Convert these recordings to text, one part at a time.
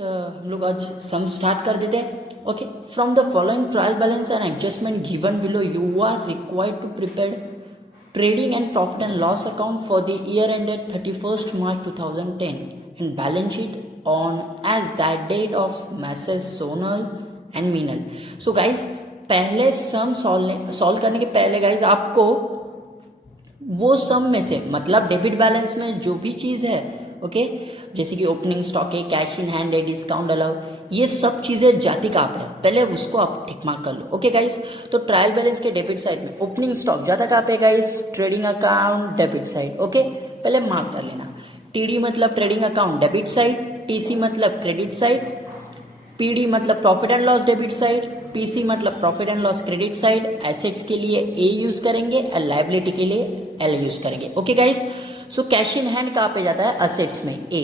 हम लोग आज सम स्टार्ट कर देते हैं. Okay, from the following trial balance and adjustment given below you are required to prepare trading and profit and loss account for the year ended 31st March 2010 and balance sheet on as that date of messrs Sonal and Meenal. So guys, पहले some solve करने के पहले guys आपको वो सम में से, मतलब debit balance में जो भी चीज़ है, ओके, जैसे कि ओपनिंग स्टॉक है, कैश इन हैंड है, डिस्काउंट अलाउ, ये सब चीज़ें जाती कहाँ पे है, पहले उसको आप टिक मार्क कर लो. ओके गाइस, तो ट्रायल बैलेंस के डेबिट साइड में ओपनिंग स्टॉक जाता कहाँ पे guys, trading account debit side. Okay, पहले मार्क कर लेना. टीडी मतलब trading account debit side, TC मतलब क्रेडिट साइड, पीडी मतलब profit and loss debit side, PC मतलब profit and loss credit side. Assets के लिए ए यूज करेंगे और लाइबिलिटी के लिए एल यूज करेंगे. Okay guys, so cash in hand कहाँ पे जाता है, असेट्स में ए.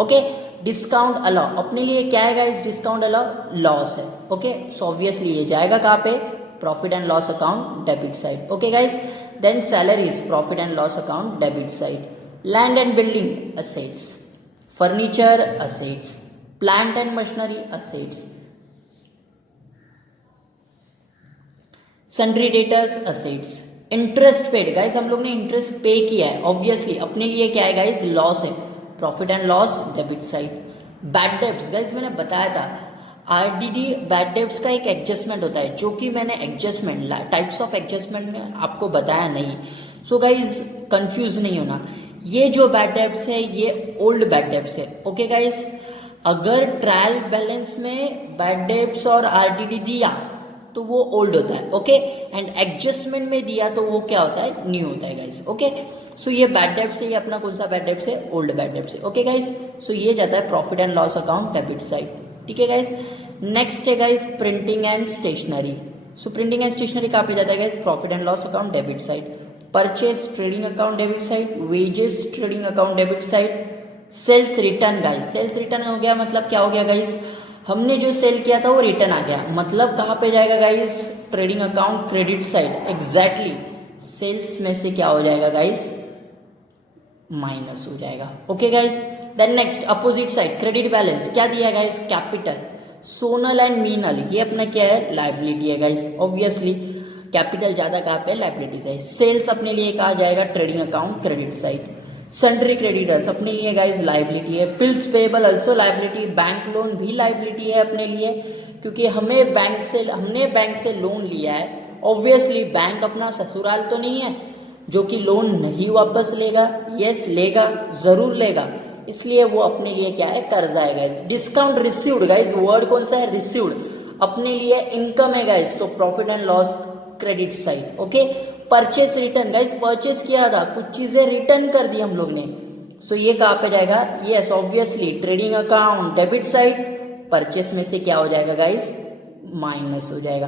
ओके, डिस्काउंट अलाउ अपने लिए क्या है गाइस, डिस्काउंट अलाउ लॉस है. ओके, सो ऑब्वियसली ये जाएगा कहाँ पे, profit and loss account debit side. Okay guys, then salaries profit and loss account debit side. Land and building assets, furniture assets, plant and machinery assets, sundry debtors assets. Interest paid guys, हम लोग ने interest पे किया है, obviously अपने लिए क्या है गाइस, लॉस है, profit and loss debit side. Bad debts guys, मैंने बताया था आरडीडी बैड डेब्ट्स का एक एडजस्टमेंट होता है, जो कि मैंने एडजस्टमेंट टाइप्स ऑफ एडजस्टमेंट में आपको बताया नहीं. सो गाइस कंफ्यूज नहीं होना, ये जो बैड डेब्ट्स है ये ओल्ड बैड डेब्ट्स है. ओके गाइस, अगर ट्रायल बैलेंस में बैड डेब्ट्स और आरडीडी दिया तो वो ओल्ड होता है. ओके, एंड एडजस्टमेंट में दिया तो वो क्या होता है, न्यू होता है गाइस. ओके, सो ये बैड डेब्ट्स है, ये अपना कौन सा बैड डेब्ट्स है, ओल्ड बैड डेब्ट्स है. ओके गाइस, सो ये जाता है profit and loss account debit side. ठीक है गाइस, नेक्स्ट है guys printing and stationery. So printing and stationery कहाँ पे जाता है guys, profit and loss account debit side. Purchase trading account debit side, wages trading account debit side. Sales return guys, sales return हो गया, मतलब क्या हो गया गाइस, हमने जो सेल किया था वो रिटर्न आ गया, मतलब कहाँ पे जाएगा guys, trading account credit side. Exactly, sales में से क्या हो जाएगा गाइस, माइनस हो जाएगा. Okay guys, then next opposite side credit balance क्या दिया guys, capital. Sonal and Meenal ये अपना क्या है, लाइबिलिटी है गाइस. ऑब्वियसली कैपिटल ज्यादा कहाँ पे, लाइबिलिटी साइड. सेल्स अपने लिए कहा जाएगा, trading account credit side. Sundry creditors अपने लिए गाइस लाइबिलिटी है. Bills payable also liability. Bank loan भी लाइबिलिटी है अपने लिए, क्योंकि हमने बैंक से लोन लिया है. ऑब्वियसली बैंक अपना ससुराल तो नहीं है जो कि लोन नहीं वापस लेगा. यस लेगा, जरूर लेगा, इसलिए वो अपने लिए क्या है, कर्जा है guys. Discount received guys, word कौन सा है, रिसीव्ड, अपने लिए इनकम है गाइस, तो profit and loss credit side. Okay, purchase return guys, purchase किया था, कुछ चीजें रिटर्न कर दी हम लोग ने, सो ये कहाँ पे जाएगा, yes obviously trading account debit side. Purchase में से क्या हो जाएगा गाइस, माइनस हो जाएगा.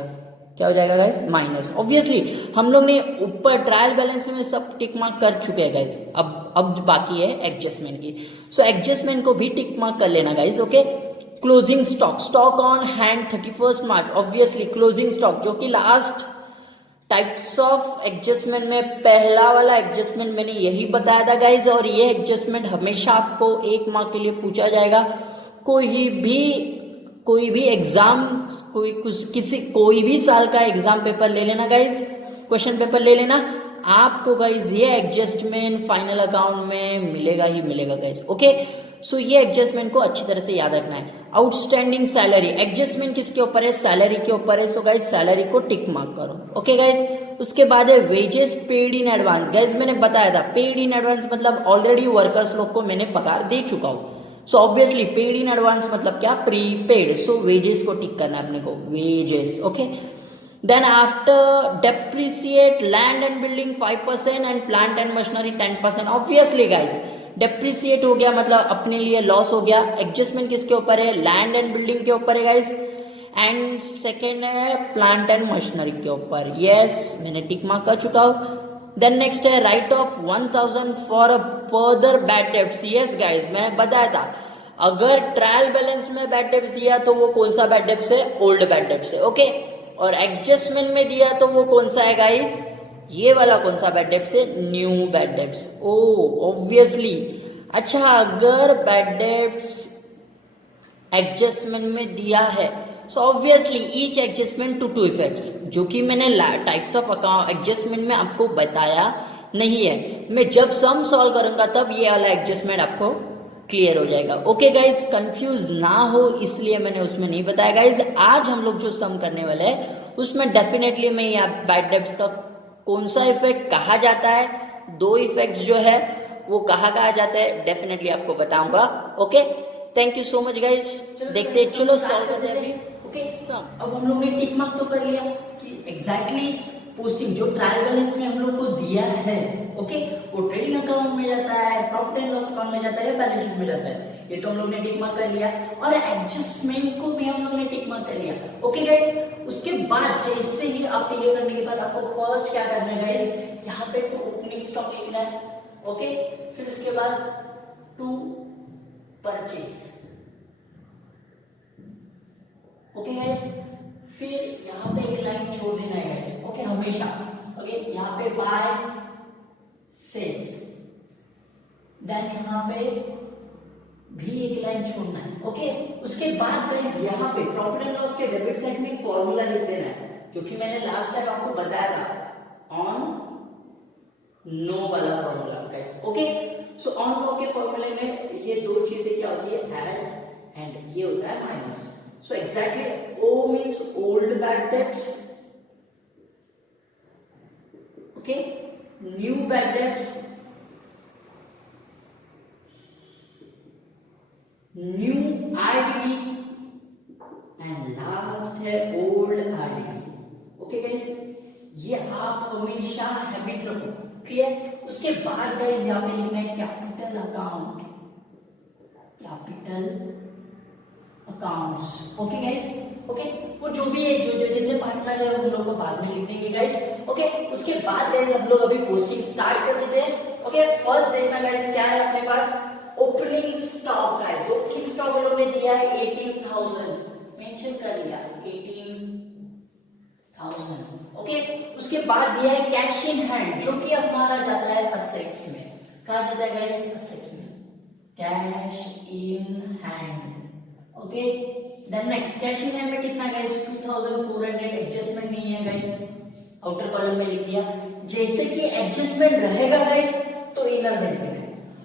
क्या हो जाएगा गाइस, माइनस. ऑब्वियसली हम लोग ने ऊपर ट्रायल बैलेंस में सब टिक मार्क कर चुके हैं गाइस. अब बाकी है एडजस्टमेंट की. सो एडजस्टमेंट को भी टिक मार्क कर लेना guys. Okay, closing stock, stock on hand 31st March. Obviously closing stock, जो कि लास्ट टाइप्स ऑफ एडजस्टमेंट में पहला वाला एडजस्टमेंट मैंने यही बताया था गाइज, और ये एडजस्टमेंट हमेशा आपको 1 मार्क के लिए पूछा जाएगा. कोई भी एग्जाम, कोई भी साल का एग्जाम पेपर ले लेना गाइज, क्वेश्चन पेपर ले लेना, आपको गाइज ये एडजस्टमेंट फाइनल अकाउंट में मिलेगा ही मिलेगा गाइज. ओके, सो ये एडजस्टमेंट को अच्छी तरह से याद रखना है. आउटस्टैंडिंग सैलरी, एडजस्टमेंट किसके ऊपर है, सैलरी के ऊपर है. सो गाइज सैलरी को टिक मार्क करो. ओके गाइज, उसके बाद है wages paid in advance. Guys मैंने बताया था पेड इन एडवांस मतलब ऑलरेडी वर्कर्स लोग को मैंने पगार दे चुका हूँ. So obviously paid in advance मतलब क्या, प्रीपेड. सो वेजेस को टिक करना है अपने को, wages. Okay, then after depreciate land and building 5% and plant and machinery 10%. Obviously guys depreciate हो गया मतलब अपने लिए लॉस हो गया. एडजस्टमेंट किसके ऊपर है, लैंड एंड बिल्डिंग के ऊपर है गाइस, एंड सेकेंड है प्लांट एंड मशीनरी के ऊपर. यस मैंने टिक मार्क कर चुका हूँ. देन नेक्स्ट है right off 1000 for further bad debts. Yes guys मैंने बताया था अगर ट्रायल बैलेंस में बैड डेब्ट्स दिया तो वो कौन सा बैड डेब्ट्स है, ओल्ड बैड डेब्ट्स है. ओके, और एडजस्टमेंट में दिया तो वो कौन सा है गाइस, ये वाला कौन सा बैड डेब्ट्स है, new bad debts. Oh obviously. अच्छा, अगर बैड डेब्ट्स एडजस्टमेंट में दिया है। So obviously each adjustment two two effects, जो कि मैंने टाइप्स ऑफ अकाउंट एडजस्टमेंट में आपको बताया नहीं है। मैं जब सम सॉल्व करूंगा तब ये वाला एडजस्टमेंट आपको क्लियर हो जाएगा। ओके गाइज, कंफ्यूज ना हो इसलिए मैंने उसमें नहीं बताया। गाइज आज हम लोग जो सम करने वाले हैं उसमें डेफिनेटली मैं यहाँ बैड डेब्ट्स का कौन सा इफेक्ट कहा जाता है, दो इफेक्ट जो है वो कहा जाता है, डेफिनेटली आपको बताऊंगा। Okay, thank you so much guys. देखते हैं, चलो सॉल्व करते हैं। ओके सम, अब हम लोग ने टिक मार्क तो कर लिया कि एग्जैक्टली पोस्टिंग जो ट्रायल बैलेंस में हम लोग को दिया है, ओके, वो ट्रेडिंग अकाउंट में जाता है, प्रॉफिट एंड लॉस अकाउंट में जाता है, बैलेंस शीट में जाता है, ये तो हम लोग ने टिक मार्क कर लिया। और एडजस्टमेंट को भी हम लोग ने टिक मार्क कर लिया। ओके गाइस, उसके बाद जैसे ही आप ये करने के बाद आपको फर्स्ट क्या करना है गाइस, यहाँ पे तो ओपनिंग स्टॉक लिखना है। ओके, फिर उसके बाद टू परचेज। ओके गाइस, फिर यहाँ पे एक लाइन छोड़ देना है गाइस। ओके, हमेशा। ओके, यहाँ पे बाय सेल्स, देन यहाँ पे भी एक लाइन छोड़ना है। ओके, उसके बाद गाइस यहाँ पे प्रॉफिट एंड लॉस के डेबिट साइड में एक फॉर्मूला लिख देना है, जो कि मैंने लास्ट टाइम आपको बताया था, ऑन नो वाला formula guys. Okay, so on no के फॉर्मूले में ये दो चीजें क्या होती है, ऐड एंड ये होता है minus. So exactly O means old bad debts, okay, new bad debts, new IDD and last है old IDD। okay guys, ये आप हमेशा हैबिट रखो, क्लियर। उसके बाद गाइस यहाँ पे लिखना है capital account, capital accounts. Okay guys, okay, वो जो भी है, जो जो जितने पार्टनर है उन लोगों को बाद में लिख देंगे गाइस। ओके, उसके बाद गाइस हम लोग अभी पोस्टिंग स्टार्ट कर देते हैं। ओके, फर्स्ट देखना गाइस क्या है अपने पास, opening stock guys. Opening stock हम लोग ने दिया है 18,000, मेंशन कर लिया 18,000। ओके, उसके बाद दिया है कैश इन हैंड, जो कि हमारा जाता है असेट्स में। कहा जाता है गाइस, असेट्स में, cash in hand. Okay, then next cash in hand में कितना गाइस, 2400। एडजस्टमेंट नहीं है गाइस, आउटर कॉलम में लिख दिया। जैसे कि एडजस्टमेंट रहेगा गाइस तो इनर में लिखना है,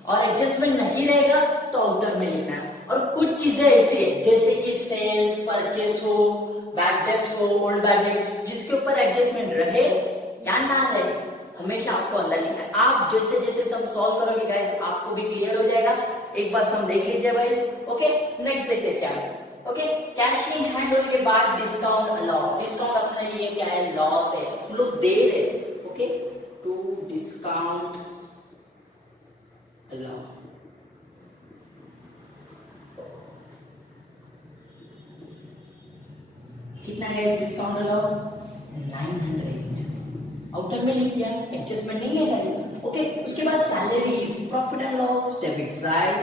और एडजस्टमेंट नहीं रहेगा तो आउटर में लिखना है। और कुछ चीजें ऐसी है जैसे कि सेल्स, परचेस हो, बैड डेब्ट्स हो, ओल्ड बैड डेब्ट्स, जिसके ऊपर एडजस्टमेंट रहे या ना रहे, हमेशा आपको अंदर लिखना है। आप जैसे जैसे सम सॉल्व करोगे गाइस आपको भी क्लियर हो जाएगा। एक बार सम देख लीजिए गाइस। ओके, नेक्स्ट देखते हैं क्या है। ओके, कैश इन हैंड होने के बाद डिस्काउंट अलाउ। डिस्काउंट अपने लिए क्या है, लॉस है, हम लोग दे रहे। Okay, to discount allow. कितना गाइस डिस्काउंट अलाउ, 900। आउटर में लिख दिया, एडजस्टमेंट नहीं है गाइस। ओके, उसके बाद salaries, profit and loss debit side,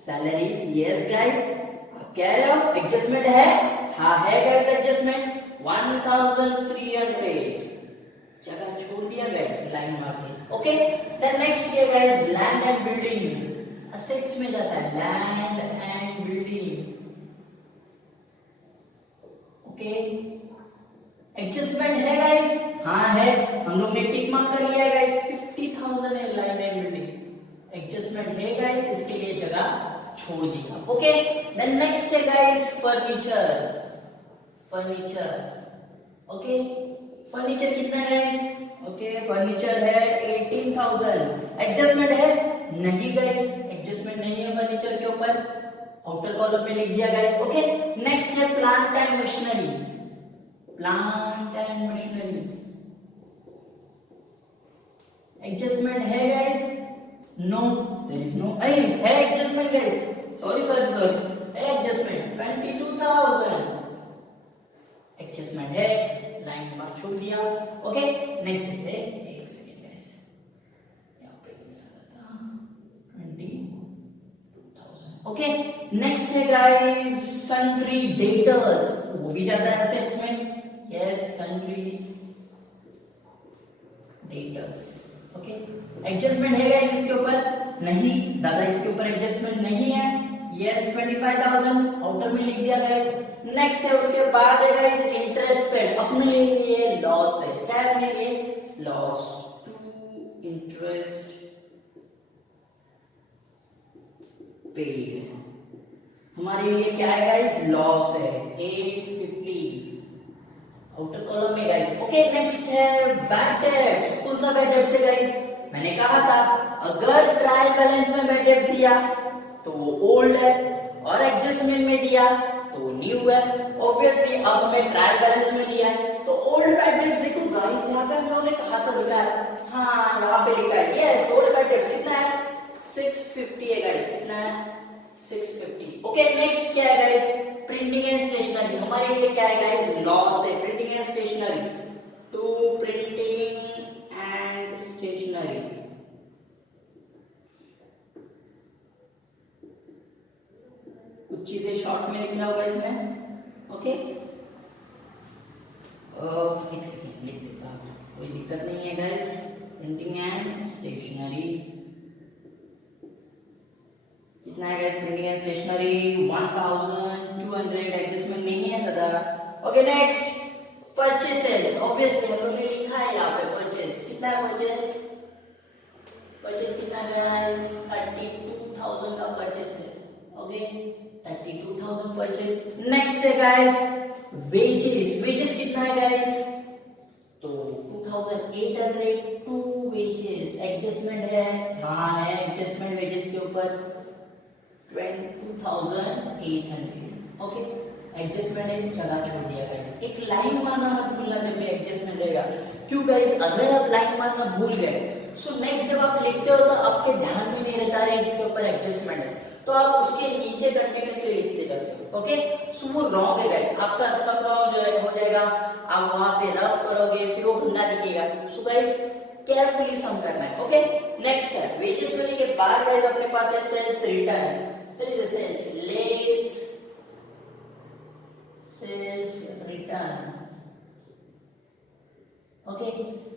salaries. Yes guys, आप कह रहे हो एडजस्टमेंट है, हाँ है गाइस एडजस्टमेंट, 1300 जगह छोड़ दिया गाइस लाइन मार के। ओके, देन नेक्स्ट ये guys land and building, assets में जाता है, land and building. Okay, adjustment है गाइस, हाँ है, हम लोग ने टिक मार्क कर लिया है गाइस, 50,000 है लैंड एंड बिल्डिंग। एडजस्टमेंट है गाइस, इसके लिए जगह छोड़ दिया। ओके, देन नेक्स्ट है guys furniture. Furniture, okay, furniture कितना है गाइस, ओके, फर्नीचर है 18,000। एडजस्टमेंट है नहीं गाइस, एडजस्टमेंट नहीं है फर्नीचर के ऊपर, आउटर कॉलम में लिख दिया गाइस। ओके, नेक्स्ट है plant and machinery. Plant and machinery, adjustment है guys, no, there is no, अरे है एडजस्टमेंट गाइस, सॉरी है एडजस्टमेंट 22,000। एडजस्टमेंट है, लाइन मार्क छोड़ दिया। ओके, नेक्स्ट है, एक सेकंड गाइस, यहां पे था 22,000। ओके, नेक्स्ट है गाइस सन्ड्री डेटर्स, वो भी जाता है एसेट्स में। Yes, sundry debtors. Okay, adjustment है गाइस इसके ऊपर, नहीं दादा इसके ऊपर एडजस्टमेंट नहीं है, यस 25,000 आउटर में लिख दिया गाइस। नेक्स्ट है उसके बाद है गाइस इंटरेस्ट पेड, अपने लिए लॉस है, क्या है अपने लिए लॉस टू इंटरेस्ट पेड, हमारे लिए क्या है गाइस लॉस है 850 आउटर कॉलम में गाइस। ओके नेक्स्ट है बैड डेट्स, कौन सा बैड डेट्स है गाइस, मैंने कहा था अगर ट्रायल बैलेंस में बैड डेट्स दिया तो ओल्ड है और एडजस्टमेंट में दिया तो न्यू है। ऑब्वियसली अब हमें ट्रायल बैलेंस में दिया है तो ओल्ड बैड डेट्स देखो गाइस, यहाँ पे हम लोगों ने कहा था लिखा है, हाँ यहाँ पे लिखा है यस ओल्ड बैड डेट्स कितना है 650 है गाइस, कितना है 650। ओके नेक्स्ट क्या है गाइस प्रिंटिंग एंड स्टेशनरी, हमारे लिए क्या है गाइस लॉस है printing and stationery to printing and stationery. कुछ चीजें शॉर्ट में लिखना होगा इसमें। ओके एक सेकंड लिख देता हूं, कोई दिक्कत नहीं है गाइस। प्रिंटिंग एंड स्टेशनरी कितना है guys printing and stationery 1200 adjustment नहीं है दादा। ओके नेक्स्ट परचेसेस, ऑब्वियसली हम लोगों ने लिखा है यहाँ पे परचेस, कितना है परचेस, परचेस कितना है गाइस 32,000 का परचेस है। Okay 32,000 purchase. नेक्स्ट है गाइस वेजेस, वेजेस कितना है गाइस तो 2,800 टू वेजेस, एडजस्टमेंट है, हाँ है एडजस्टमेंट वेजेस के ऊपर 22,800। ओके एडजस्टमेंट है, जगह छोड़ दिया गाइस, एक लाइन मारना मत भूलना जब भी एडजस्टमेंट रहेगा, क्यों गाइस अगर आप लाइन मारना भूल गए सो नेक्स्ट जब आप लिखते हो तो आपके ध्यान में नहीं रहता है इसके ऊपर एडजस्टमेंट है तो आप उसके नीचे कंटिन्यूअसली लिखते जाते हो। ओके सो वो रॉन्ग है गाइस, आपका सब रॉन्ग हो जाएगा, आप वहां पे रफ करोगे फिर वो गंदा दिखेगा। सो गाइस केयरफुली सम करना है। ओके नेक्स्ट है वेजेस वाले के बाद गाइस अपने पास है sales return, there is a sales return। Okay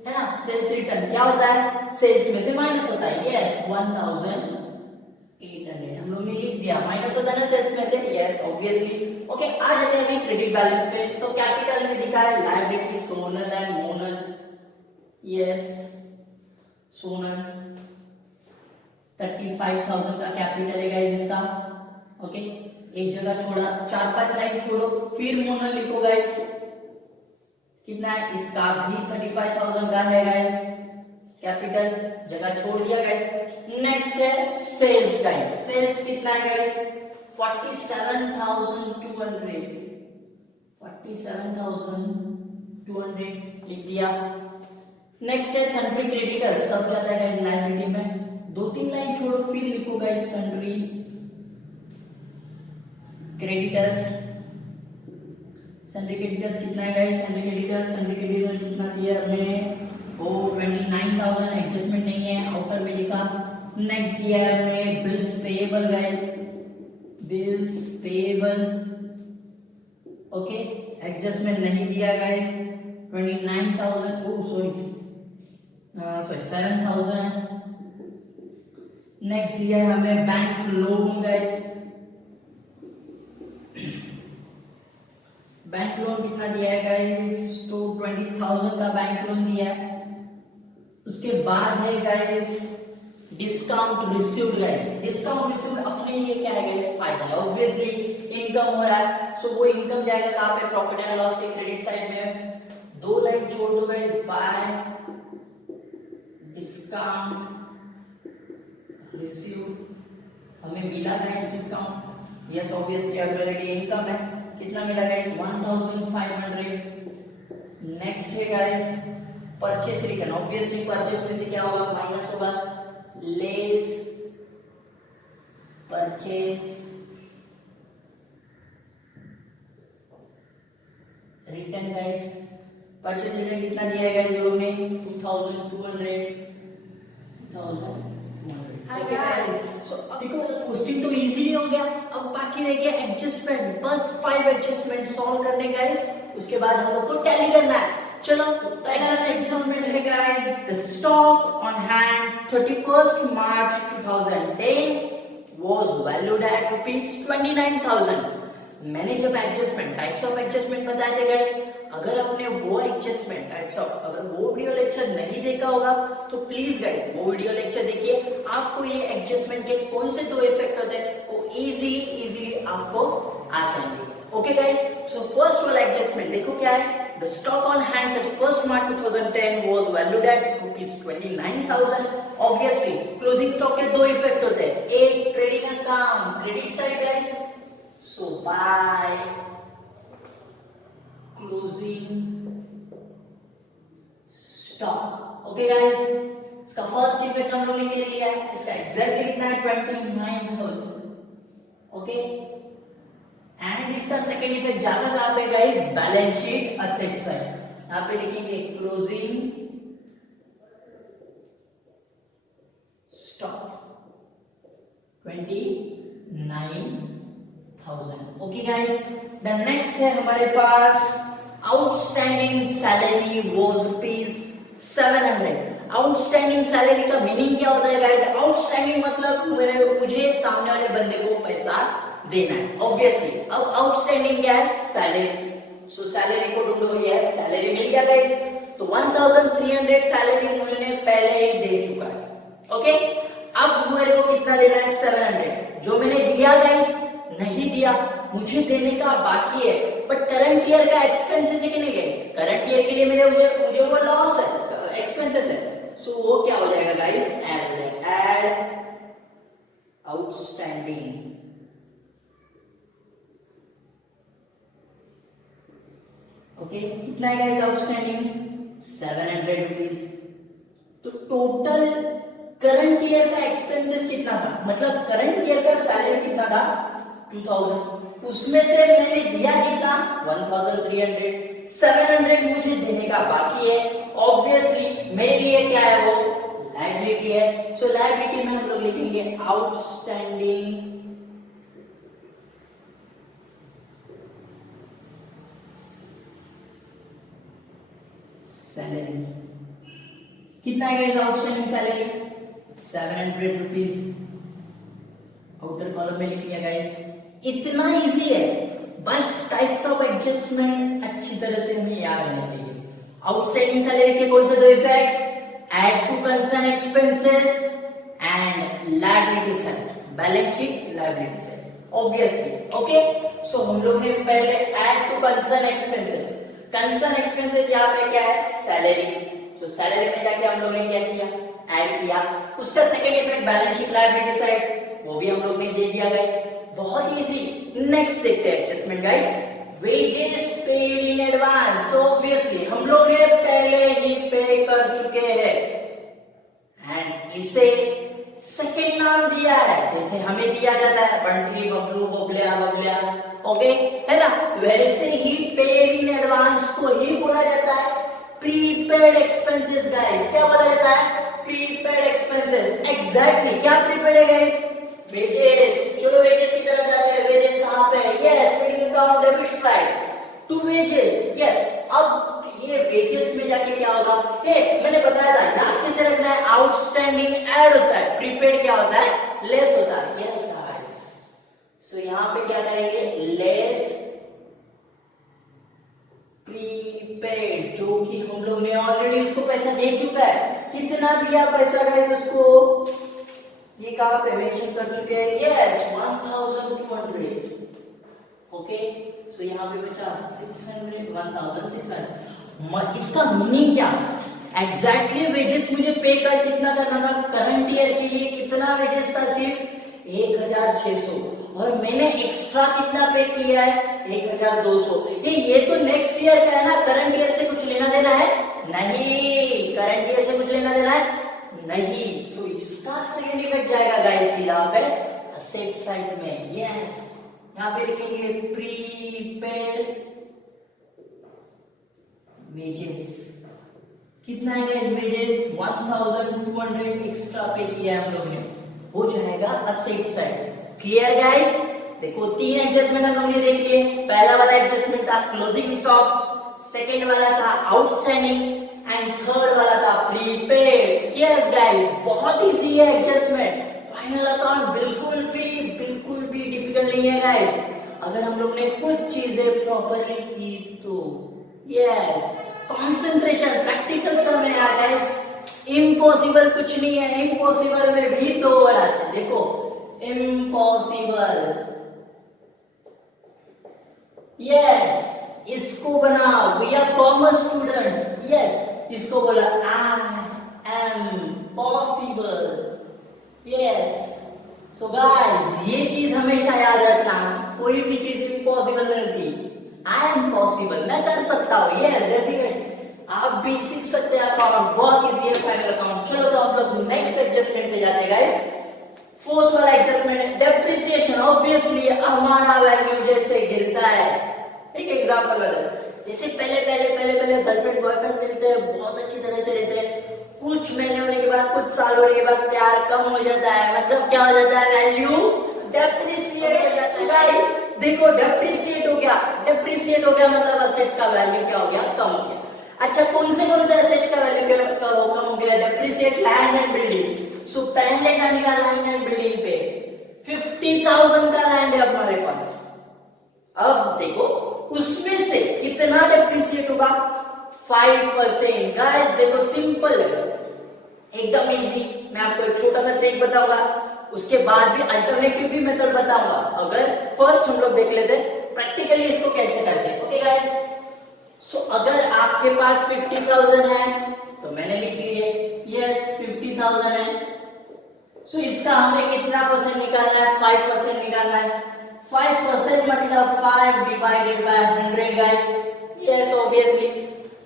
है ना, सेल्स रिटर्न क्या होता है, सेल्स में से माइनस होता है, यस 1,800 हम लोग ने लिख दिया, माइनस होता है ना सेल्स में से, यस ऑब्वियसली। ओके आ जाते हैं अभी क्रेडिट बैलेंस पे, तो कैपिटल में दिखा है liability Sonal and Monal, yes Sonal 35,000 का कैपिटल है गाइस इसका। ओके एक जगह छोड़ा, 4-5 लाइन छोड़ो फिर मोनल लिखो गाइस, कितना है इसका भी 35,000 का है गाइस कैपिटल, जगह छोड़ दिया गाइस। नेक्स्ट है सेल्स गाइस, सेल्स कितना है गाइस 47,200 लिख दिया। नेक्स्ट है सन्ड्री क्रेडिटर्स, सब जाता है गाइस लायबिलिटी में, 2-3 लाइन छोड़ो फिर लिखो guys sundry creditors, sundry creditors कितना है गाइस, सन्ड्री क्रेडिटर्स कितना दिया हमने वो 29,000, एडजस्टमेंट नहीं है आउटर में लिखा। नेक्स्ट दिया है हमने bills payable guys, bills payable, okay adjustment नहीं दिया गाइस 29,000, सॉरी 7,000। नेक्स्ट दिया है हमें bank loan guys, bank loan कितना दिया है गाइस तो 20,000 का बैंक लोन दिया है। उसके बाद है guys discount received guys, discount received अपने लिए क्या है गाइस फायदा है, ऑब्वियसली इनकम हो रहा है, सो वो इनकम जाएगा कहां पे प्रॉफिट एंड लॉस के क्रेडिट साइड में। 2 लाइन छोड़ दो गाइस, बाय डिस्काउंट रिसीव्ड हमें मिला गाइस डिस्काउंट, यस ऑब्वियसली अपने लिए इनकम है, कितना मिला गाइस 1,500। नेक्स्ट है guys purchase return, obviously purchase में से क्या होगा माइनस होगा, less purchase return guys, purchase return कितना दिया है गाइस लोगों ने 2,200। हाय गाइस, सो देखो क्वेश्चन तो इजी हो गया, अब बाकी रह गया एडजस्टमेंट, बस 5 एडजस्टमेंट सॉल्व करने गाइस, उसके बाद हम लोग को टैली करना है। चलो पहला एडजस्टमेंट है guys the stock on hand 31st March 2010 was valued at ₹29,000. मैंने जब एडजस्टमेंट टाइप्स ऑफ एडजस्टमेंट बताए थे गाइस, अगर आपने वो एडजस्टमेंट टाइप्स ऑफ अगर वो वीडियो लेक्चर नहीं देखा होगा तो प्लीज गाइस वो वीडियो लेक्चर देखिए, आपको ये एडजस्टमेंट के कौन से दो इफेक्ट होते हैं वो इजीली आपको आ जाएंगे। ओके गाइस, सो फर्स्ट वाला एडजस्टमेंट देखो क्या है। The stock on hand 31st March 2010 was valued at ₹29,000. Obviously, closing stock के दो इफेक्ट होते हैं, एक ट्रेडिंग का काम credit side guys, so by closing stock. Okay guys, इसका फर्स्ट इफेक्ट हम लोग ने ले लिया है, इसका एग्जैक्टली कितना है 29,000. ओके, एंड इसका सेकंड इफेक्ट जाता कहां पे guys, balance sheet asset side. यहां पे लिखेंगे closing stock 29,000. Okay guys, the next है हमारे पास outstanding salary was ₹700. Outstanding salary का मीनिंग क्या होता है गाइस? आउटस्टैंडिंग मतलब मुझे सामने वाले बंदे को पैसा देना है. ऑब्वियसली अब आउटस्टैंडिंग क्या है? सैलरी. सो सैलरी को ढूंढो. यस, सैलरी मिल गया गाइस. तो 1300 सैलरी उन्होंने पहले ही दे चुका है. ओके, अब मेरे को कितना देना है? 700. जो मैंने दिया गाइस, नहीं दिया, मुझे देने का बाकी है. बट करंट ईयर का एक्सपेंसेस है कि नहीं गाइस? करंट ईयर के लिए मुझे वो लॉस है, एक्सपेंसेस है. सो वो क्या हो जाएगा गाइस? Add outstanding. ओके, कितना है गाइस आउटस्टैंडिंग? 700 रुपीज. तो टोटल करंट ईयर का एक्सपेंसेस कितना था? मतलब करंट ईयर का सैलरी कितना था? 2000. उसमें से मैंने दिया कितना? 1300. 700 मुझे देने का बाकी है. ऑब्वियसली मेरे लिए क्या है? वो लायबिलिटी है. सो लायबिलिटी में हम लोग लिखेंगे आउटस्टैंडिंग सैलरी. कितना है outstanding salary? 700 rupees. Outer column में लिख लिया गाइस. इतना इजी है, बस टाइप्स ऑफ एडजस्टमेंट अच्छी तरह से हमें याद रहना चाहिए. आउटस्टैंडिंग सैलरी के कौन से दो effect? Add to concern expenses and liability side. Balance sheet liability side. Obviously. Okay, so हम लोग ने पहले add to concern expenses. Concern expenses यहाँ पे क्या है? सैलरी. तो सैलरी में जाके हम लोग ने क्या किया? ऐड किया. उसका second effect balance sheet liability side, वो भी हम लोग ने दे दिया गाइस. बहुत इजी. नेक्स्ट देखते हैं adjustment guys. Wages paid in advance. Obviously हम लोग ने पहले ही पे कर चुके हैं एंड इसे सेकंड नाम दिया है, जैसे हमें दिया जाता है बंटी, बबलू, बबलिया, बबलिया. ओके है ना? वैसे ही पेड इन एडवांस को ही बोला जाता है प्रीपेड एक्सपेंसेस गाइस. क्या बोला जाता है? Prepaid expenses. एग्जैक्टली. क्या प्रीपेड है गाइस? वेजेस. चलो वेजेस की तरफ जाते हैं. वेजेस कहां पे है? Yes, pending account debit side to wages. Yes, अब ये वेजेस में जाके क्या होगा? मैंने बताया था, याद कैसे रखना है? आउटस्टैंडिंग ऐड होता है, प्रीपेड क्या होता है? लेस होता है. यस गाइस, सो यहां पे क्या करेंगे? लेस प्रीपेड, जो कि हम लोग ने ऑलरेडी उसको पैसा दे चुका है. कितना दिया पैसा गाइस उसको? ये कहां पे मेंशन कर चुके हैं? यस, 1200. ओके, सो यहां पे बचा 600. 1600. इसका मीनिंग क्या? एग्जैक्टली वेजेस मुझे पे कर कितना करना था? करंट ईयर के लिए कितना वेजेस था? सिर्फ 1600. और मैंने एक्स्ट्रा कितना पे किया है? 1200. ये तो नेक्स्ट ईयर का है ना, करंट ईयर से कुछ लेना देना है नहीं. करंट ईयर से कुछ लेना देना है नहीं. सो इसका सेकंड इफेक्ट जाएगा गाइस यहाँ पे असेट साइड में. यस, यहाँ पे लिखेंगे प्रीपेड वेजेस. कितना है गाइस वेजेस? 1200 एक्स्ट्रा पे किया है हम लोग ने, हो जाएगा असेट साइड. Clear guys? देखो तीन एडजस्टमेंट हम लोग ने देख लिए. पहला वाला एडजस्टमेंट था क्लोजिंग स्टॉक, सेकंड वाला था आउटस्टैंडिंग एंड थर्ड वाला था प्रीपेड. यस गाइस, बहुत इजी है एडजस्टमेंट. फाइनल अकाउंट बिल्कुल भी डिफिकल्ट नहीं है गाइस, अगर हम लोग ने कुछ चीजें प्रॉपरली की तो। यस, कंसंट्रेशन, प्रैक्टिकल सम है यार गाइस, इम्पॉसिबल कुछ नहीं है, इम्पॉसिबल में भी दो वर्ड आते हैं, देखो इम्पॉसिबल। यस, इसको बना, we are commerce student, yes इसको बोला I am possible. Yes, so guys ये चीज हमेशा याद रखना, कोई भी चीज इम्पॉसिबल नहीं होती, आई एम पॉसिबल, मैं कर सकता हूँ। यस डेफिनेट, आप भी सीख सकते हैं अकाउंट, बहुत इजी है फाइनल अकाउंट। चलो तो हम लोग नेक्स्ट एडजस्टमेंट पे जाते हैं गाइस। फोर्थ वाला एडजस्टमेंट, डेप्रिसिएशन। ऑब्वियसली हमारा वैल्यू जैसे गिरता है, एक एग्जांपल है, जैसे पहले गर्लफ्रेंड बॉयफ्रेंड मिलते हैं, बहुत अच्छी तरह से रहते हैं, कुछ महीने होने के बाद, कुछ साल होने के बाद प्यार कम हो जाता है, मतलब क्या हो जाता है, वैल्यू डेप्रिसिएट हो जाता है गाइस। देखो डेप्रिसिएट हो गया मतलब असेट्स का वैल्यू क्या हो गया, कम हो गया। अच्छा, कौन से एसेट्स का वैल्यू कम हो गया, डेप्रिसिएट लैंड एंड बिल्डिंग। सो पहले का निकाल लैंड एंड बिल्डिंग पे 50,000 का लैंड है हमारे पास। अब देखो उसमें से कितना डेप्रिसिएट होगा, 5%। गाइस देखो सिंपल है, एकदम इजी। मैं आपको एक छोटा सा ट्रिक बताऊंगा, उसके बाद भी अल्टरनेटिव भी मेथड बताऊंगा। अगर फर्स्ट हम लोग देख लेते प्रैक्टिकली इसको कैसे करते हैं। ओके गाइस, सो अगर आपके पास 50,000 है तो मैंने लिख लिए, यस 50,000 है। सो इसका हमें कितना परसेंट निकालना है, 5% निकालना है। 5% मतलब 5 divided by 100 guys. Yes obviously,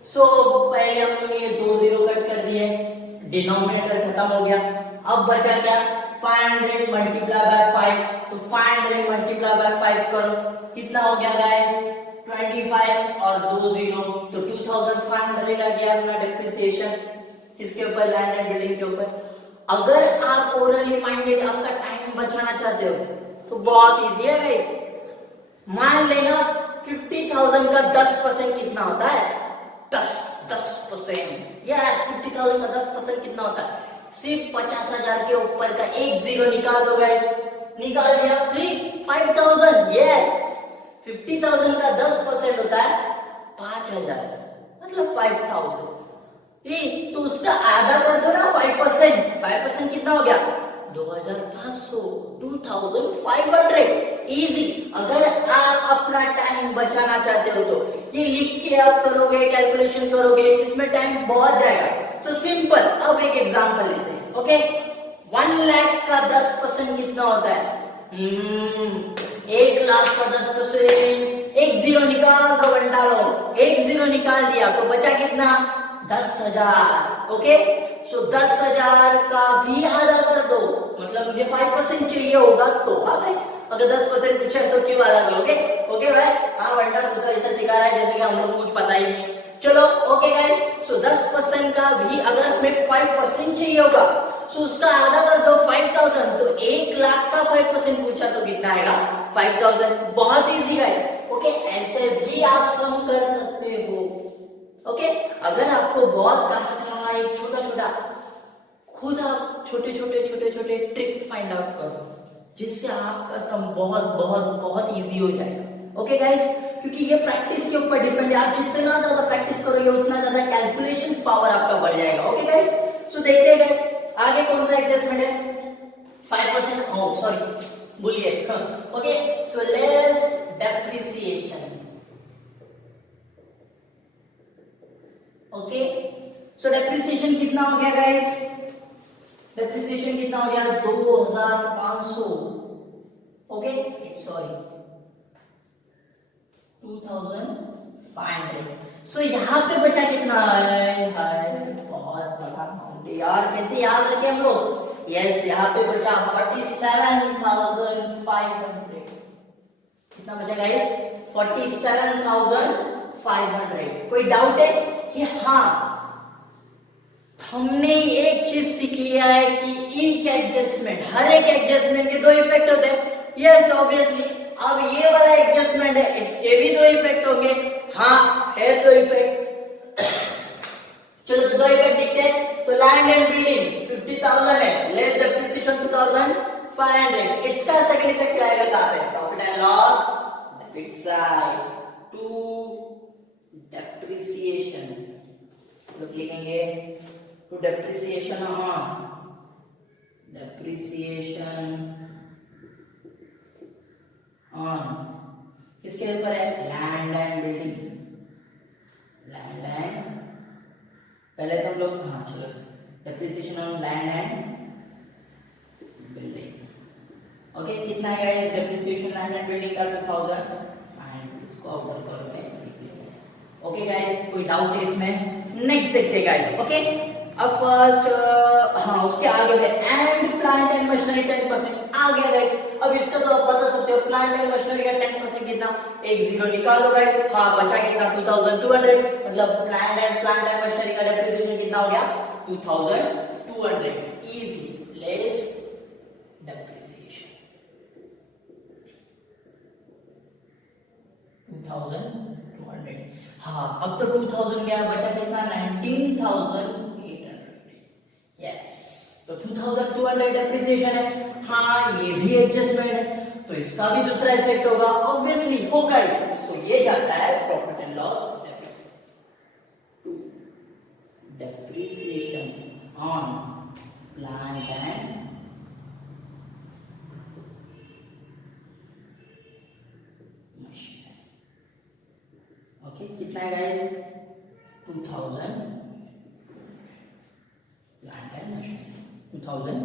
so पहले हम लोग ये 2 जीरो कट कर दिए, डिनोमिनेटर खत्म हो गया। अब बचा क्या, 500 मल्टीप्लाई बाय 5, तो 500 मल्टीप्लाई बाय 5 करो, कितना हो गया गाइस, 25 और 2 जीरो, तो 2500 आ गया अपना डेप्रिसिएशन। किसके ऊपर, लैंड एंड बिल्डिंग के ऊपर। अगर आप ओरली माइंडेड, आपका टाइम बचाना चाहते हो तो बहुत इजी है गाइस। मान लेना 50,000 का 10% कितना होता है, 10%। यस 50,000 का 10% कितना होता है, सिर्फ 50,000 के ऊपर का एक जीरो निकाल दो गाइस, निकाल दिया, 5,000। यस 50,000 का 10% होता है 5,000, मतलब 5,000। तो उसका आधा कर दो ना 5%, 5% कितना हो गया, 2,500, 2,500। इजी। अगर आप अपना टाइम बचाना चाहते हो तो ये लिख के आप करोगे, कैलकुलेशन करोगे, इसमें टाइम बहुत जाएगा। तो सिंपल, अब एक एग्जांपल लेते हैं। ओके, 1 लाख का 10% कितना होता है, 1 लाख का 10%, एक जीरो निकाल दो, बंटा लो, एक जीरो निकाल दिया तो बचा कितना, 10,000। ओके, सो 10,000 का भी आधा कर दो, मतलब मुझे 5% चाहिए होगा तो अगर 10% पूछा तो क्यों आधा करोगे। ओके भाई, हाँ बंटा तू तो ऐसा सिखा रहा है जैसे कि हम लोग को कुछ पता ही नहीं है। चलो ओके गाइस, सो 10% का भी अगर हमें 5% चाहिए होगा, सो उसका आधा कर दो 5,000, तो 1 लाख का 5% पूछा तो कितना आएगा, 5,000। बहुत इजी गाइस। ओके, ऐसे भी आप सम कर सकते हो। ओके, अगर आपको बहुत कहा एक छोटा खुद आप छोटे ट्रिक फाइंड आउट करो, जिससे आपका सम बहुत इजी हो जाएगा। ओके गाइस, क्योंकि ये प्रैक्टिस के ऊपर डिपेंड है, आप जितना ज्यादा प्रैक्टिस करोगे उतना ज्यादा कैलकुलेशंस पावर आपका बढ़ जाएगा। ओके गाइस, सो देखते हैं आगे कौन सा एडजस्टमेंट है, 5%, ओह सॉरी भूल गए। Okay, so less depreciation. Okay, so depreciation कितना हो गया गाइस, डेप्रिसिएशन कितना हो गया, 2,500। Okay sorry 2,500। सो यहाँ पे बचा कितना है, बहुत बड़ा अमाउंट यार, कैसे याद रखे हम लोग। यस, यहाँ पे बचा 47,500। कितना बचा गाइस, 47,500। कोई डाउट है कि हाँ, हमने एक चीज सीख लिया है कि ईच एडजस्टमेंट, हर एक एडजस्टमेंट के दो इफेक्ट होते हैं। यस ऑब्वियसली, अब ये वाला एडजस्टमेंट है, इसके भी दो इफेक्ट होंगे। हाँ है दो इफेक्ट। चलो तो दो इफेक्ट दिखते हैं। तो लैंड एंड बिल्डिंग 50,000 है, लेस डेप्रिसिएशन 2,000, 500। इसका सेकंड इफेक्ट क्या आएगा कहां पे? Profit and loss debit side to depreciation, लोग लिखेंगे टू डेप्रिसिएशन, डेप्रिसिएशन ऑन किसके ऊपर है? Land and building, land and, पहले तो हम लोग चलो depreciation on land and building. Okay, कितना है guys depreciation land and building का? 2000 फाइंड, इसको आउटर कॉलम में लिख लिया। ओके गाइस, कोई डाउट है इसमें? नेक्स्ट देखते हैं गाइस। ओके, अब फर्स्ट उसके आगे एंड प्लांट एंड मशीनरी 10% आ गया गाइस। अब इसका तो आप बता सकते हो प्लांट एंड मशीनरी का 10% कितना? एक जीरो निकाल दो गाइस। बचा कितना? 2200, मतलब प्लांट एंड मशीनरी का डेप्रिसिएशन कितना हो गया? 2200। Easy, less depreciation 2200। अब तो 2000 गया, बचा कितना? 19800। यस, तो 2200 डेप्रिसिएशन है। ये भी एडजस्टमेंट है, तो इसका भी दूसरा इफेक्ट होगा, ऑब्वियसली होगा ही। सो ये जाता है profit and loss debit to depreciation on plant and machinery. Okay, कितना है guys? 2000 plant and machinery 2000।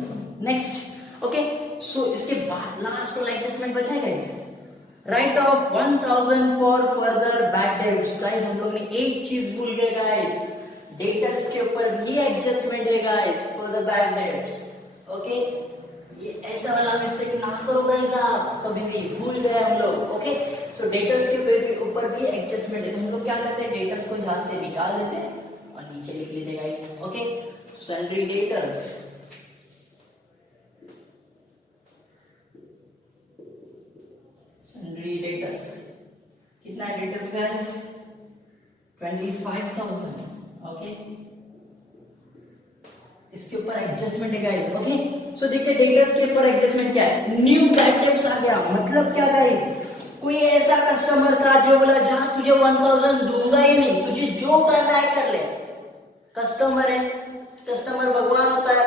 Next, okay, so इसके बाद लास्ट वाला एडजस्टमेंट बचा है guys, write off 1000 for further bad debts. Guys हम लोग ने एक चीज भूल गए गाइस, डेटर्स के ऊपर भी एडजस्टमेंट है guys for the bad debts. Okay, ये ऐसा वाला मिस्टेक ना करो गाइस, आप कभी भी भूल गए हम लोग। ओके, सो डेटर्स के ऊपर भी एडजस्टमेंट है, तो हम लोग क्या करते हैं? डेटर्स को यहां से निकाल देते हैं और नीचे लिख लेते हैं guys. Okay, sundry debtors, sundry debtors कितना है? Debtors guys 25000। ओके, इसके ऊपर एडजस्टमेंट है गाइस। ओके, सो देखते हैं डेटर्स के ऊपर एडजस्टमेंट क्या है। न्यू बैड डेट्स आ गया, मतलब क्या गाइस? कोई ऐसा कस्टमर था जो बोला जहां तुझे 1000 दूंगा ही नहीं, तुझे जो करना है कर ले। कस्टमर है, कस्टमर भगवान होता है,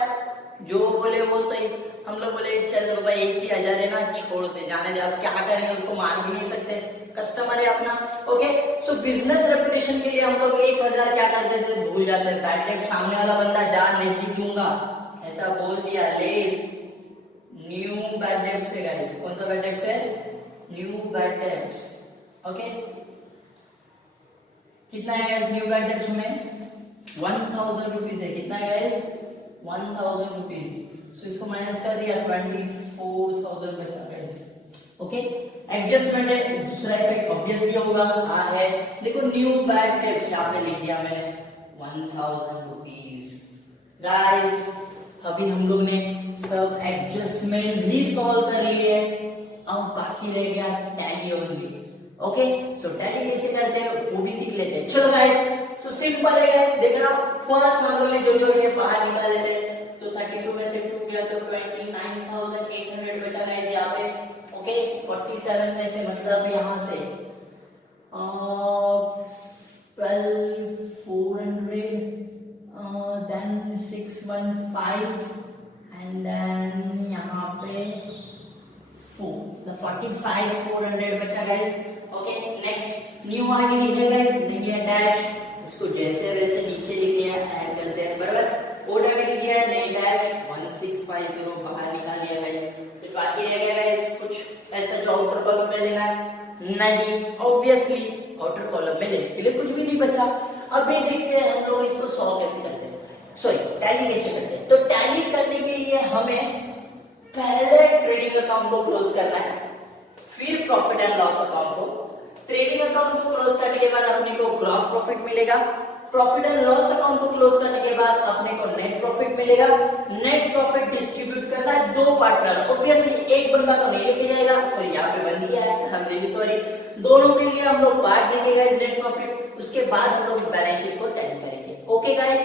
जो बोले वो सही। हम लोग बोले चलो भाई 1000 है ना, छोड़ दे, जाने दे, आप क्या करेंगे, उसको मान भी नहीं सकते, कस्टमर है अपना। ओके, सो बिजनेस रेपुटेशन के लिए हम लोग 1000 क्या करते थे? भूल जाते थे। बैड डेट, सामने वाला बंदा जा नहीं दूंगा ऐसा बोल दिया, लेस न्यू बैड डेट्स है गाइस। कौन सा बैड डेट्स है? New bad debts. ओके, कितना है गाइस न्यू बैड डेट्स में? 1000 रुपीज है। कितना है गाइस? 1000 रुपीज। सो इसको माइनस कर दिया, 24000 बचा गाइस। ओके, एडजस्टमेंट है, दूसरा इफेक्ट ऑब्वियसली होगा, है। देखो न्यू बैड डेट्स यहाँ पे लिख दिया मैंने 1000 रुपीज। गाइस अभी हम लोग ने सब एडजस्टमेंट भी सॉल्व कर लिए, अब बाकी रह गया टैली ओनली। ओके, सो टैली कैसे करते हैं वो भी सीख लेते हैं। चलो गाइस, सो सिंपल है गाइस, देख रहा हूं फर्स्ट हम लोग ने जो ये बाहर निकाल लेते हैं, तो 32 में से 2 गया तो 29800 बचा गाइस यहाँ पे। ओके, 47 में से मतलब यहाँ से 12400, देन 615 एंड देन यहाँ पे 4, तो 45400 बचा guys. Okay, next new ID है गाइस, देखिए डैश, इसको जैसे वैसे नीचे लिख लिया, ऐड करते हैं, बराबर। ओल्ड आईडी दिया है, नई डैश 1650 बाहर निकाल लिया गाइस। फिर बाकी रह गया गाइस कुछ ऐसा जो आउटर कॉलम में लेना है, नहीं, ऑब्वियसली आउटर कॉलम में लेने के लिए कुछ भी नहीं बचा। अभी देखते हैं हम लोग इसको 100 कैसे करते हैं, सॉरी टैली कैसे करते हैं। तो टैली करने के लिए हमें पहले ट्रेडिंग अकाउंट को क्लोज करना है, फिर प्रॉफिट एंड लॉस अकाउंट को। ट्रेडिंग अकाउंट को क्लोज करने के बाद अपने को ग्रॉस प्रॉफिट मिलेगा, प्रॉफिट एंड लॉस अकाउंट को क्लोज करने के बाद अपने को नेट प्रॉफिट मिलेगा। नेट प्रॉफिट डिस्ट्रीब्यूट करना है दो पार्टनर, ऑब्वियसली एक बंदा तो नहीं लेके जाएगा, सॉरी यहाँ पे बंदी है, हम लेंगे, सॉरी, दोनों के लिए हम लोग पार्ट देंगे गाइस नेट प्रॉफिट। उसके बाद हम लोग बैलेंस शीट को टैली करेंगे। ओके गाइस,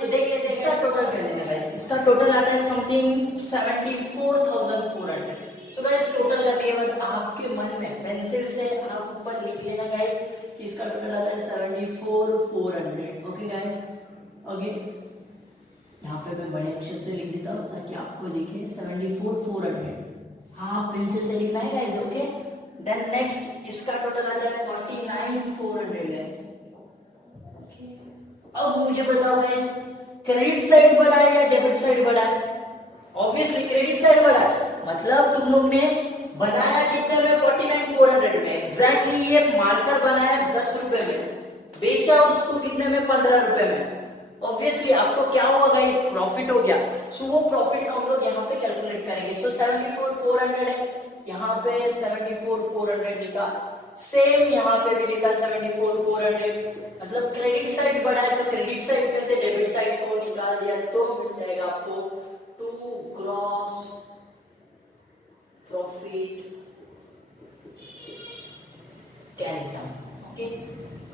तो देखिए इसका टोटल कर लेना गाइस, इसका टोटल आता है समथिंग 74,400। सो गाइस टोटल करने के बाद आपके मन में पेंसिल से आप ऊपर लिख लेना गाइस कि इसका टोटल आता है 74,400। ओके गाइस, ओके यहाँ पे मैं बड़े अक्षर से लिख देता हूँ ताकि आपको दिखे 74,400। हाँ पेंसिल से लिखना है गाइस। ओके देन नेक्स्ट इसका टोटल आता है 49,400 गाइस। अब मुझे बताओ गाइस क्रेडिट साइड बड़ा है या डेबिट साइड बड़ा है? ऑब्वियसली क्रेडिट साइड बड़ा है, मतलब तुम लोग ने बनाया कितने में 49,400 में, एग्जैक्टली ये मार्कर बनाया 10 रुपए में, बेचा उसको कितने में 15 रुपए में। ऑब्वियसली आपको क्या हुआ गाइस, प्रॉफिट हो गया। सो वो प्रॉफिट को हम लोग यहाँ पे कैलकुलेट करेंगे। सो 74,400 है, यहाँ पे 74,400 लिखा, सेम यहाँ पे भी लिखा 74,400, मतलब क्रेडिट साइड बढ़ा है तो क्रेडिट साइड में से डेबिट साइड को निकाल दिया तो मिल जाएगा आपको to gross profit carry down. Okay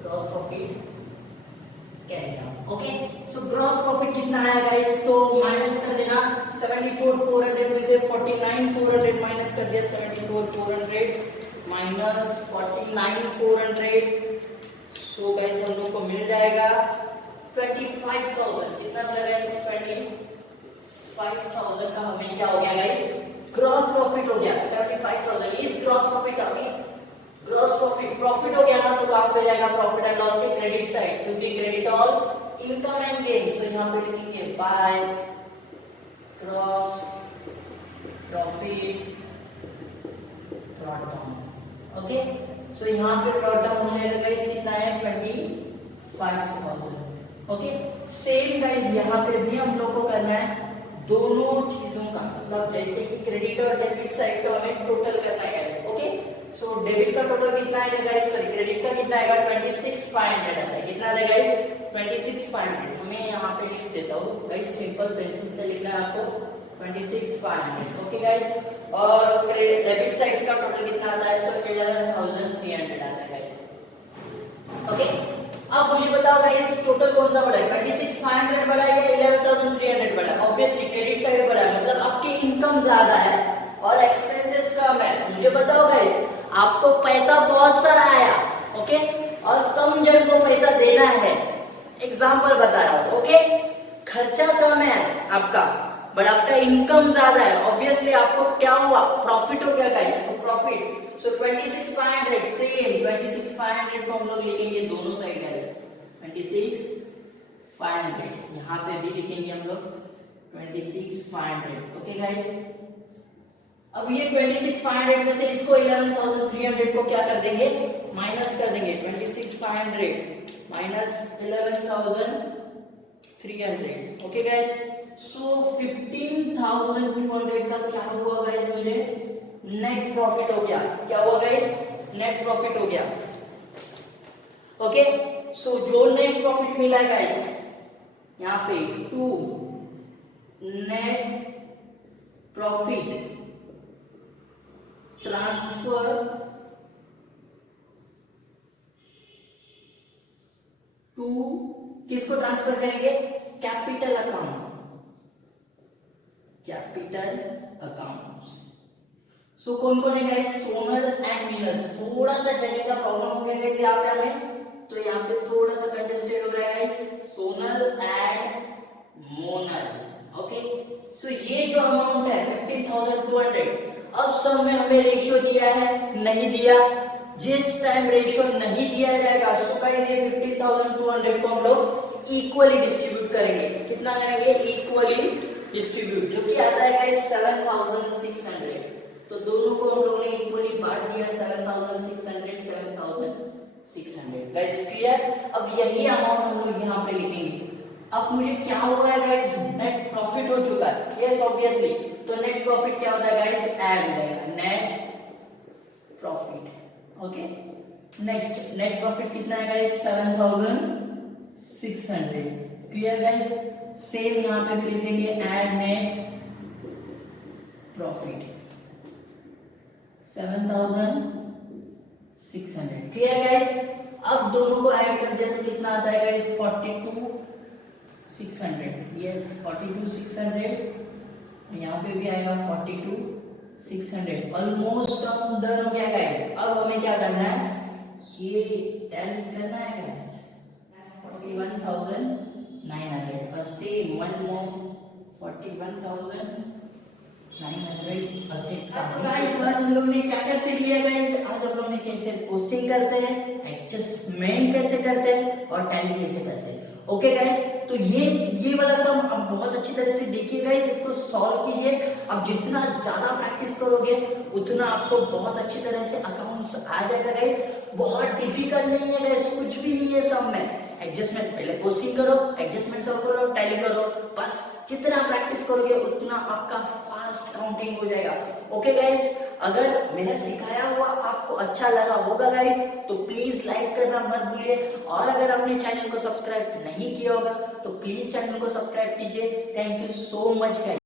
gross profit carry down. Okay so gross profit कितना आया गाइस, तो माइनस कर देना 74,400 में से 49,400 माइनस कर दिया, 74,400 माइनस 49,400। सो गाइस हम लोग को मिल जाएगा 25,000। कितना मिला गाइस, 25,000 का हमें क्या हो गया गाइस, ग्रॉस प्रॉफिट हो गया। 75,000 इज ग्रॉस प्रॉफिट। अभी ग्रॉस प्रॉफिट हो गया ना, तो कहां पे जाएगा, प्रॉफिट एंड लॉस के क्रेडिट साइड, क्योंकि credit all income and gains. तो यहां पे लिखेंगे by gross profit brought down. Okay सो यहां पे ब्रॉट डाउन होने का गाइस कितना है 25,000। ओके सेम गाइस यहां पे भी हम लोग को करना है दोनों चीजों का, मतलब जैसे कि क्रेडिट और डेबिट साइड का हमें टोटल करना है गाइस। ओके सो डेबिट का टोटल कितना आएगा गाइस, सॉरी क्रेडिट का कितना आएगा 26,500 आता है। कितना आता है गाइस 26,500। हमें यहाँ पे लिख देता हूँ गाइस, सिंपल पेंसिल से लिखना है आपको 26,500। ओके गाइस और डेबिट साइड का टोटल कितना आता है, सो 11,300 आता है गाइस। ओके अब मुझे बताओ गाइस टोटल कौन सा बड़ा है, 26,500 बड़ा है या 11,300 बड़ा है? ऑब्वियसली क्रेडिट साइड बड़ा है, मतलब आपकी इनकम ज्यादा है और एक्सपेंसेस कम है। मुझे बताओ गाइस आपको पैसा बहुत सारा आया, ओके और कम जन को पैसा देना है, एग्जांपल बता रहा हूं। ओके खर्चा कम है आपका बट आपका इनकम ज्यादा है, ऑब्वियसली आपको क्या हुआ, प्रॉफिट हो गया गाइस। तो प्रॉफिट सो 26,500 सेम 26,500 को हम लोग लिखेंगे दोनों साइड गाइस 26,500, यहाँ पे भी लिखेंगे हम लोग 26,500। ओके गाइस अब ये 26,500 में से इसको 11,300 को क्या कर देंगे, माइनस कर देंगे। 26,500 माइनस 11,300। ओके गाइस सो 15,200 का क्या हुआ गाइस, मुझे नेट प्रॉफिट हो गया। क्या हुआ गाइस, नेट प्रॉफिट हो गया। ओके सो जो नेट प्रॉफिट मिला गाइस यहाँ पे to net profit transfer to, किसको ट्रांसफर करेंगे, capital account, capital account. So कौन कौन है गाइस, सोनल एंड मीनल। थोड़ा सा जगह का प्रॉब्लम हो गया गाइस यहाँ पे हमें, तो यहाँ पे थोड़ा सा कंजेस्टेड हो रहा है guys, Sonal and Monal. Okay so ये जो अमाउंट है 15,200, अब सब में हमें रेशियो दिया है नहीं दिया, जिस टाइम रेशियो नहीं दिया जाएगा सो गाइस ये 15,200 को हम लोग इक्वली डिस्ट्रीब्यूट करेंगे। कितना करेंगे, इक्वली डिस्ट्रीब्यूट, जो कि आता है गाइस 7,600। तो दोनों को हम लोगों ने इक्वली बांट दिया 7,600 7,600। Guys clear. अब यही अमाउंट हम लोग यहाँ पे लिखेंगे। अब मुझे क्या हुआ है गाइस, नेट प्रॉफिट हो चुका है, यस ऑब्वियसली। तो नेट प्रॉफिट क्या होता है गाइस, ऐड हो जाएगा net profit. Okay next net profit कितना है गाइस 7,600। क्लियर गाइस, सेम यहाँ पे भी लिख देंगे add net profit 7,600। Clear guys. अब दोनों को ऐड कर दिया तो कितना आता है गाइस 42 600, यस 42,600, यहाँ पे भी आएगा 42,600, ऑलमोस्ट हम डन हो गया गाइस। अब हमें क्या करना है, ये टैली करना है गाइस, 41,900 और सेम वन मोर 41,900 असिस्ट का। तो गाइस आज हम लोग ने क्या क्या सीख लिया गाइस, आज हम लोग ने कैसे पोस्टिंग करते हैं, एडजस्टमेंट कैसे करते हैं और टैली कैसे करते हैं। ओके गाइस, तो ये वाला सम आप बहुत अच्छी तरह से देखिए गाइस, इसको सॉल्व कीजिए। अब जितना ज्यादा प्रैक्टिस करोगे उतना आपको बहुत अच्छी तरह से अकाउंट्स आ जाएगा गाइस। बहुत डिफिकल्ट नहीं है गाइस, कुछ भी नहीं है सम में। एडजस्टमेंट पहले पोस्टिंग करो, एडजस्टमेंट सॉल्व करो, टैली करो, बस जितना प्रैक्टिस करोगे उतना आपका फास्ट काउंटिंग हो जाएगा। ओके गाइस, अगर मेरा सिखाया हुआ आपको अच्छा लगा होगा गाइस तो प्लीज लाइक करना मत भूलिए, और अगर आपने चैनल को सब्सक्राइब नहीं किया होगा तो प्लीज चैनल को सब्सक्राइब कीजिए। Thank you so much guys.